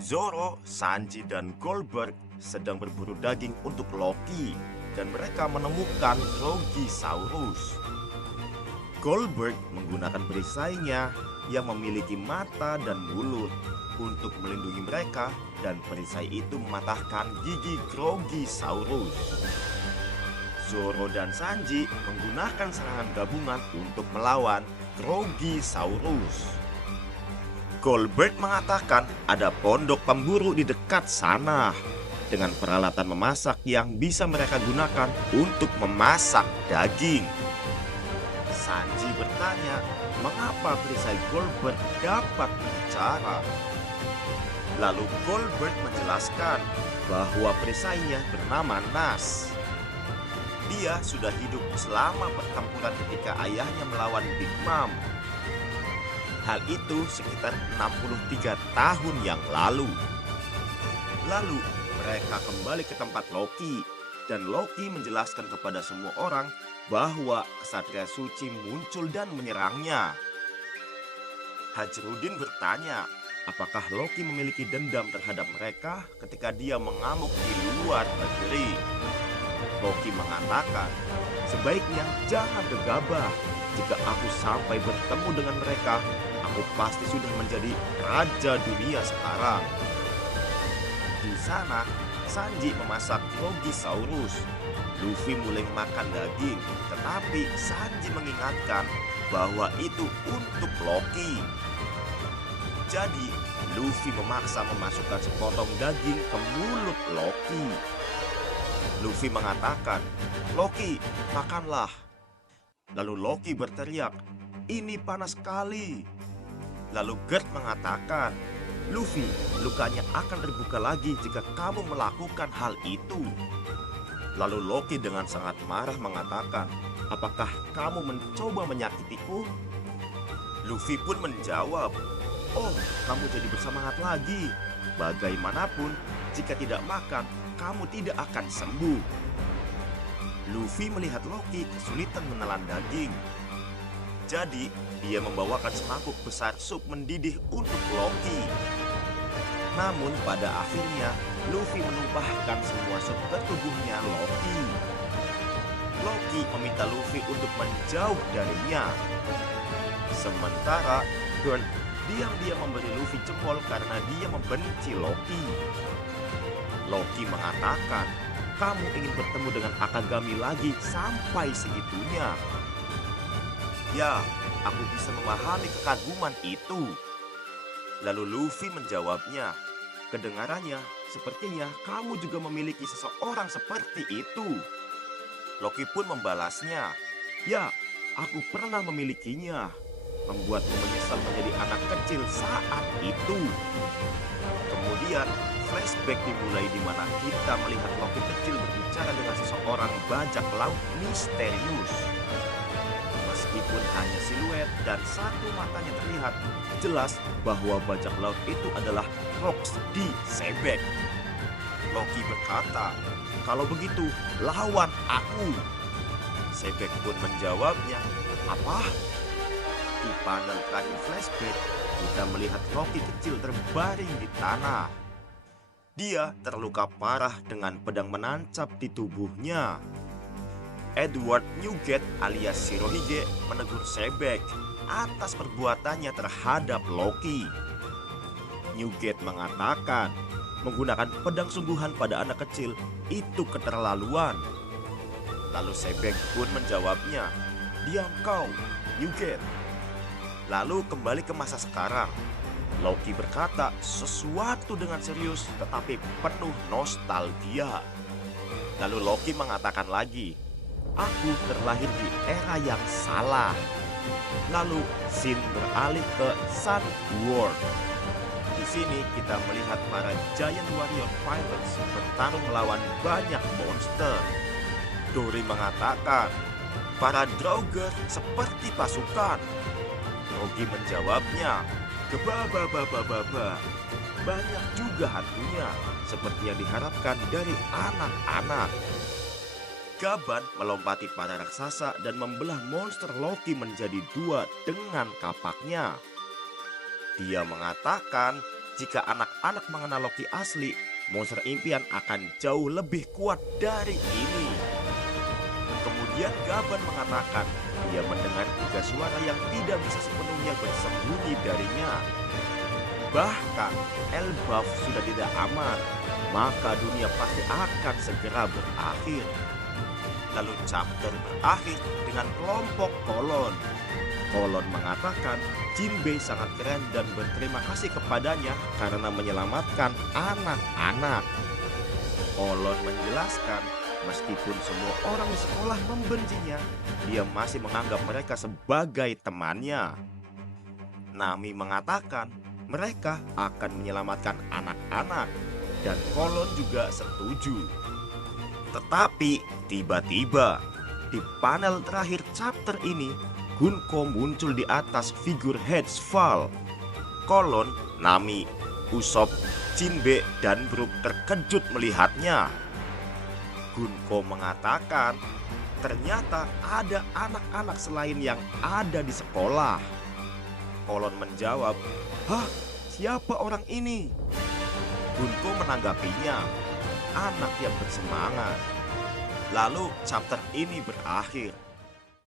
Zoro, Sanji, dan Goldberg sedang berburu daging untuk Loki dan mereka menemukan Krogisaurus. Goldberg menggunakan perisainya yang memiliki mata dan mulut untuk melindungi mereka dan perisai itu mematahkan gigi Krogisaurus. Zoro dan Sanji menggunakan serangan gabungan untuk melawan Krogisaurus. Goldberg mengatakan ada pondok pemburu di dekat sana dengan peralatan memasak yang bisa mereka gunakan untuk memasak daging. Sanji bertanya mengapa perisai Goldberg dapat berbicara. Lalu Goldberg menjelaskan bahwa perisainya bernama Nas. Dia sudah hidup selama pertempuran ketika ayahnya melawan Big Mom. Hal itu sekitar 63 tahun yang lalu. Lalu mereka kembali ke tempat Loki dan Loki menjelaskan kepada semua orang bahwa kesatria suci muncul dan menyerangnya. Hajrudin bertanya, apakah Loki memiliki dendam terhadap mereka ketika dia mengamuk di luar negeri? Loki mengatakan, sebaiknya jangan gegabah. Jika aku sampai bertemu dengan mereka, aku pasti sudah menjadi raja dunia sekarang. Di sana, Sanji memasak Krogisaurus. Luffy mulai makan daging, tetapi Sanji mengingatkan bahwa itu untuk Loki. Jadi, Luffy memaksa memasukkan sepotong daging ke mulut Loki. Luffy mengatakan, "Loki, makanlah." Lalu Loki berteriak, "Ini panas sekali." Lalu Gert mengatakan, "Luffy, lukanya akan terbuka lagi jika kamu melakukan hal itu." Lalu Loki dengan sangat marah mengatakan, "Apakah kamu mencoba menyakitiku?" Luffy pun menjawab, "Oh, kamu jadi bersemangat lagi. Bagaimanapun, jika tidak makan, kamu tidak akan sembuh." Luffy melihat Loki kesulitan menelan daging. Jadi, dia membawakan semangkuk besar sup mendidih untuk Loki. Namun pada akhirnya, Luffy menumpahkan semua sup ke tubuhnya Loki. Loki meminta Luffy untuk menjauh darinya. Sementara, Gon diam-diam memberi Luffy jempol karena dia membenci Loki. Loki mengatakan, "Kamu ingin bertemu dengan Akagami lagi sampai segitunya?" "Ya, aku bisa memahami kekaguman itu." Lalu Luffy menjawabnya, "Kedengarannya, sepertinya kamu juga memiliki seseorang seperti itu." Loki pun membalasnya, "Ya, aku pernah memilikinya. Membuatku menyesal menjadi anak kecil saat itu." Kemudian flashback dimulai di mana kita melihat Loki kecil berbicara dengan seseorang bajak laut misterius. Meskipun hanya siluet dan satu matanya terlihat, jelas bahwa bajak laut itu adalah Rox di Sebek. Loki berkata, "Kalau begitu, lawan aku." Sebek pun menjawabnya, "Apa?" Di panel terakhir flashback, kita melihat Loki kecil terbaring di tanah. Dia terluka parah dengan pedang menancap di tubuhnya. Edward Newgate alias Shirohige menegur Sebek atas perbuatannya terhadap Loki. Newgate mengatakan, menggunakan pedang sungguhan pada anak kecil itu keterlaluan. Lalu Sebek pun menjawabnya, "Diam kau, Newgate." Lalu kembali ke masa sekarang. Loki berkata sesuatu dengan serius tetapi penuh nostalgia. Lalu Loki mengatakan lagi, "Aku terlahir di era yang salah." Lalu scene beralih ke Sun World. Di sini kita melihat para Giant Warrior Pirates bertarung melawan banyak monster. Dory mengatakan, "Para Draugr seperti pasukan." Rogi menjawabnya, "Gebababababa. Banyak juga hantunya, seperti yang diharapkan dari anak-anak." Gaban melompati para raksasa dan membelah monster Loki menjadi dua dengan kapaknya. Dia mengatakan, Jika anak-anak mengenal Loki asli, monster impian akan jauh lebih kuat dari ini. Kemudian Gaban mengatakan dia mendengar 3 suara yang tidak bisa sepenuhnya bersembunyi darinya. Bahkan Elbaf sudah tidak aman, maka dunia pasti akan segera berakhir. Lalu chapter berakhir dengan kelompok Kolon. Kolon mengatakan Jinbei sangat keren dan berterima kasih kepadanya karena menyelamatkan anak-anak. Kolon menjelaskan meskipun semua orang di sekolah membencinya, dia masih menganggap mereka sebagai temannya. Nami mengatakan mereka akan menyelamatkan anak-anak dan Kolon juga setuju. Tetapi tiba-tiba di panel terakhir chapter ini, Gunko muncul di atas figur Hedgefall. Kolon, Nami, Usopp, Jinbe, dan Brook terkejut melihatnya. Gunko mengatakan ternyata ada anak-anak selain yang ada di sekolah. Kolon menjawab, "Hah, siapa orang ini?" Gunko menanggapinya, "Anak yang bersemangat." Lalu chapter ini berakhir.